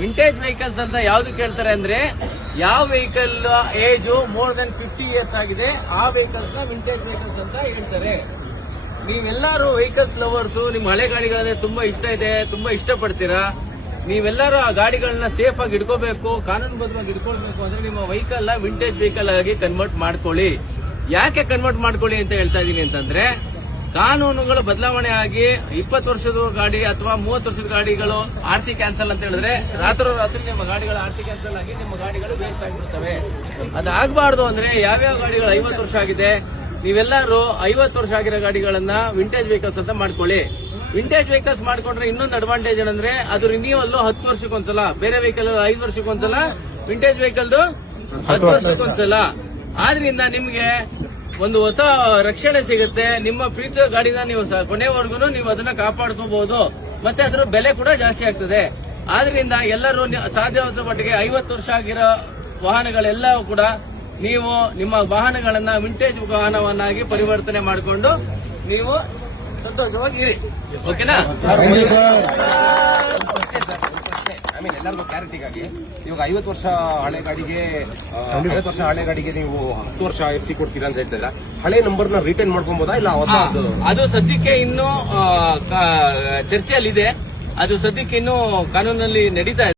Vintage vehicles ಅಂತ ಯಾವ್ದು ಕೇಳ್ತಾರೆ ಅಂದ್ರೆ ಯಾವ vehicle age more than 50 years ಆಗಿದೆ ಆ ವೆಹಿಕಲ್ಸ್ ನ ವಿಂಟೇಜ್ ವೆಹಿಕಲ್ಸ್ ಅಂತ ಹೇಳ್ತಾರೆ. ನೀವೆಲ್ಲರೂ ವೆಹಿಕಲ್ಸ್ ಲವರ್ಸ್, ನಿಮ್ ಹಳೆ ಗಾಡಿಗಳಂದ್ರೆ ತುಂಬಾ ಇಷ್ಟ ಇದೆ, ತುಂಬಾ ಇಷ್ಟಪಡ್ತೀರಾ. ನೀವೆಲ್ಲರೂ ಆ ಗಾಡಿಗಳನ್ನ ಸೇಫ್ ಆಗಿ ಇಟ್ಕೋಬೇಕು, ಕಾನೂನುಬದ್ಧವಾಗಿ ಇಟ್ಕೊಳ್ಬೇಕು ಅಂದ್ರೆ ನಿಮ್ಮ ವೆಹಿಕಲ್ ನ ವಿಂಟೇಜ್ ವೆಹಿಕಲ್ ಆಗಿ ಕನ್ವರ್ಟ್ ಮಾಡ್ಕೊಳ್ಳಿ. ಯಾಕೆ ಕನ್ವರ್ಟ್ ಮಾಡ್ಕೊಳ್ಳಿ ಅಂತ ಹೇಳ್ತಾ ಇದೀನಿ ಅಂತಂದ್ರೆ, ಕಾನೂನುಗಳು ಬದಲಾವಣೆ ಆಗಿ 20 ವರ್ಷದ ಗಾಡಿ ಅಥವಾ 30 ವರ್ಷದ ಗಾಡಿಗಳು RC ಕ್ಯಾನ್ಸಲ್ ಅಂತ ಹೇಳಿದ್ರೆ ರಾತ್ರಿ ನಿಮ್ಮ ಗಾಡಿಗಳ RC ಕ್ಯಾನ್ಸಲ್ ಆಗಿ ನಿಮ್ಮ ಗಾಡಿಗಳು ವೇಸ್ಟ್ ಆಗಿಬಿಡ್ತವೆ. ಅದಾಗಬಾರ್ದು ಅಂದ್ರೆ ಯಾವ್ಯಾವ ಗಾಡಿಗಳು 50 ವರ್ಷ ಆಗಿದೆ, ನೀವೆಲ್ಲರೂ 50 ವರ್ಷ ಆಗಿರೋ ಗಾಡಿಗಳನ್ನ ವಿಂಟೇಜ್ ವೆಹಿಕಲ್ಸ್ ಅಂತ ಮಾಡ್ಕೊಳ್ಳಿ. ವಿಂಟೇಜ್ ವೆಹಿಕಲ್ಸ್ ಮಾಡ್ಕೊಂಡ್ರೆ ಇನ್ನೊಂದು ಅಡ್ವಾಂಟೇಜ್ ಏನಂದ್ರೆ ಅದು ರಿನ್ಯೂವಲ್ 10 ವರ್ಷಕ್ಕೊಂದ್ಸಲ, ಬೇರೆ ವೆಹಿಕಲ್ 5 ವರ್ಷಕ್ಕೊಂದ್ಸಲ, ವಿಂಟೇಜ್ ವೆಹಿಕಲ್ 10 ವರ್ಷಕ್ಕೊಂದ್ಸಲ. ಆದ್ರಿಂದ ನಿಮ್ಗೆ ಒಂದು ಹೊಸ ರಕ್ಷಣೆ ಸಿಗುತ್ತೆ. ನಿಮ್ಮ ಪ್ರೀತಿಯ ಗಾಡಿನ ನೀವು ಕೊನೆವರೆಗೂ ನೀವು ಅದನ್ನ ಕಾಪಾಡ್ಕೋಬಹುದು, ಮತ್ತೆ ಅದರ ಬೆಲೆ ಕೂಡ ಜಾಸ್ತಿ ಆಗ್ತದೆ. ಆದ್ರಿಂದ ಎಲ್ಲರೂ ಸಾಧ್ಯವಾದ ಮಟ್ಟಿಗೆ 50 ವರ್ಷ ಆಗಿರೋ ವಾಹನಗಳೆಲ್ಲ ಕೂಡ ನೀವು ನಿಮ್ಮ ವಾಹನಗಳನ್ನ ವಿಂಟೇಜ್ ವಾಹನವನ್ನಾಗಿ ಪರಿವರ್ತನೆ ಮಾಡಿಕೊಂಡು ನೀವು ಸಂತೋಷವಾಗಿ ಇರಿ. ಓಕೆನಾ? ಎಲ್ಲರಿಗೂ ಕ್ಲಾರಿಟಿಗಾಗಿ ಇವಾಗ 50 ವರ್ಷ ಹಳೆ ಗಾಡಿಗೆ 50 ವರ್ಷ ಹಳೆ ಗಾಡಿಗೆ ನೀವು 10 ವರ್ಷ FC ಕೊಡ್ತೀರಾ ಅಂತ ಹೇಳ್ತಿಲ್ಲ. ಹಳೆ ನಂಬರ್ ನ ರಿಟರ್ನ್ ಮಾಡ್ಕೊಬೋದಾ ಇಲ್ಲ ಹೊಸ? ಅದು ಸದ್ಯಕ್ಕೆ ಇನ್ನೂ ಚರ್ಚೆಯಲ್ಲಿದೆ. ಅದು ಸದ್ಯಕ್ಕೆ ಇನ್ನೂ ಕಾನೂನಲ್ಲಿ ನಡೀತಾ ಇದೆ.